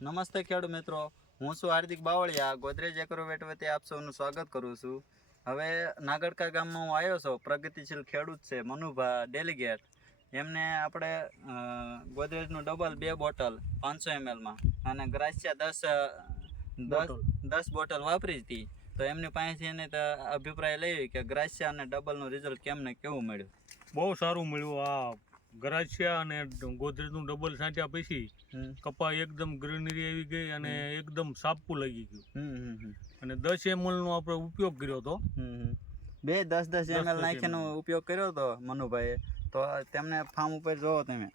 નમસ્તે ખેડૂત મિત્રો, હું છું હાર્દિક બાવળિયા. ગોદરેજ એગ્રોવેટ વતી આપ સૌનું સ્વાગત કરું છું. હવે નાગડકા ગામમાં હું આવ્યો છું. પ્રગતિશીલ ખેડૂત છે મનુભા ડેલિગેટ. એમને આપણે ગોદરેજનું ડબલ 2 બોટલ 500 ml અને ગ્રાસિયા 10 બોટલ વાપરી હતી. તો એમની પાસેથી એને અભિપ્રાય લઈ કે ગ્રાસિયા અને ડબલનું રિઝલ્ટ કેમને કેવું મળ્યું. બહુ સારું મળ્યું. આ ગ્રાસિયા અને ગોદરેજનું ડબલ છાંટ્યા પછી કપા એકદમ ગ્રીનરી આવી ગઈ અને એકદમ સાપું લાગી ગયું. અને 10 ml નો આપણે ઉપયોગ કર્યો હતો. 10 ml નાખીનો ઉપયોગ કર્યો હતો મનુભાઈએ. તો તેમને ફાર્મ ઉપર જોવો તમે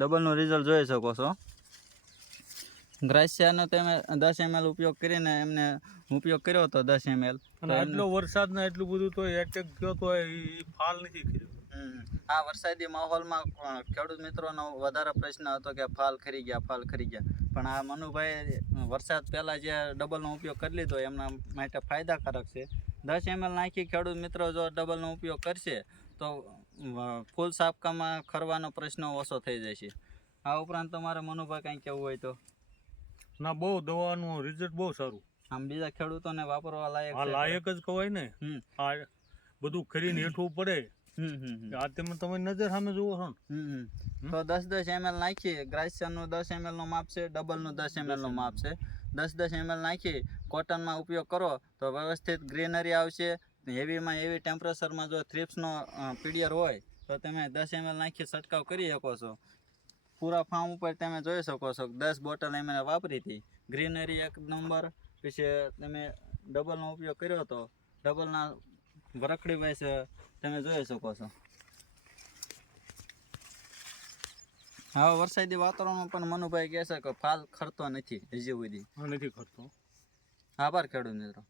ડબલનું રિઝલ્ટ જોઈ શકો છો. ગ્રાસિયાનો તમે 10 ml ઉપયોગ કરીને એમને ઉપયોગ કર્યો હતો 10 ml. અને આટલો વરસાદના એટલું બધું તો એટેક ગયો તો એ ફાલ નથી કર્યો. આ વરસાદી માહોલમાં ખેડૂત મિત્રોનો વધારે પ્રશ્ન હતો કે ફાલ ખરી ગયા. પણ આ મનુભાઈ વરસાદ પહેલાં જે ડબલનો ઉપયોગ કરી લીધો એમના માટે ફાયદાકારક છે. 10 ml નાખી ખેડૂત મિત્રો જો ડબલનો ઉપયોગ કરશે તો ફૂલ સાપકામાં ખરવાનો પ્રશ્ન ઓછો થઈ જશે. આ ઉપરાંત તમારે મનુભાઈ કંઈ કહેવું હોય તો? ના, બહુ દવાનું રિઝલ્ટ બહુ સારું. આમ બીજા ખેડૂતોને વાપરવા લાયક લાયક જ કહેવાય ને. આ બધું ખરીને હેઠવું પડે. આ તમે નજર સામે જુઓ છો ને. તો 10 ml નાખી. ગ્રાસિયાનું 10 ml નો માપ છે, ડબલનું 10 ml નો માપ છે. 10 ml નાખી કોટનમાં ઉપયોગ કરો તો વ્યવસ્થિત ગ્રીનરી આવશે. હેવીમાં હેવી ટેમ્પરેચરમાં જો થ્રિપ્સનો પીડિયર હોય તો તમે 10 ml નાખી છંટકાવ કરી શકો છો. પૂરા ફાર્મ ઉપર તમે જોઈ શકો છો 10 બોટલ એમને વાપરી હતી. ગ્રીનરી એક નંબર. પછી તમે ડબલનો ઉપયોગ કર્યો હતો. ડબલના વરખડી વાઇસ તમે જોઈ શકો છો. હવે વરસાદી વાતાવરણમાં પણ મનુભાઈ કહે છે કે ફાલ ખરતો નથી હજી સુધી. નથી ખરતો. આભાર ખેડૂત મિત્રો.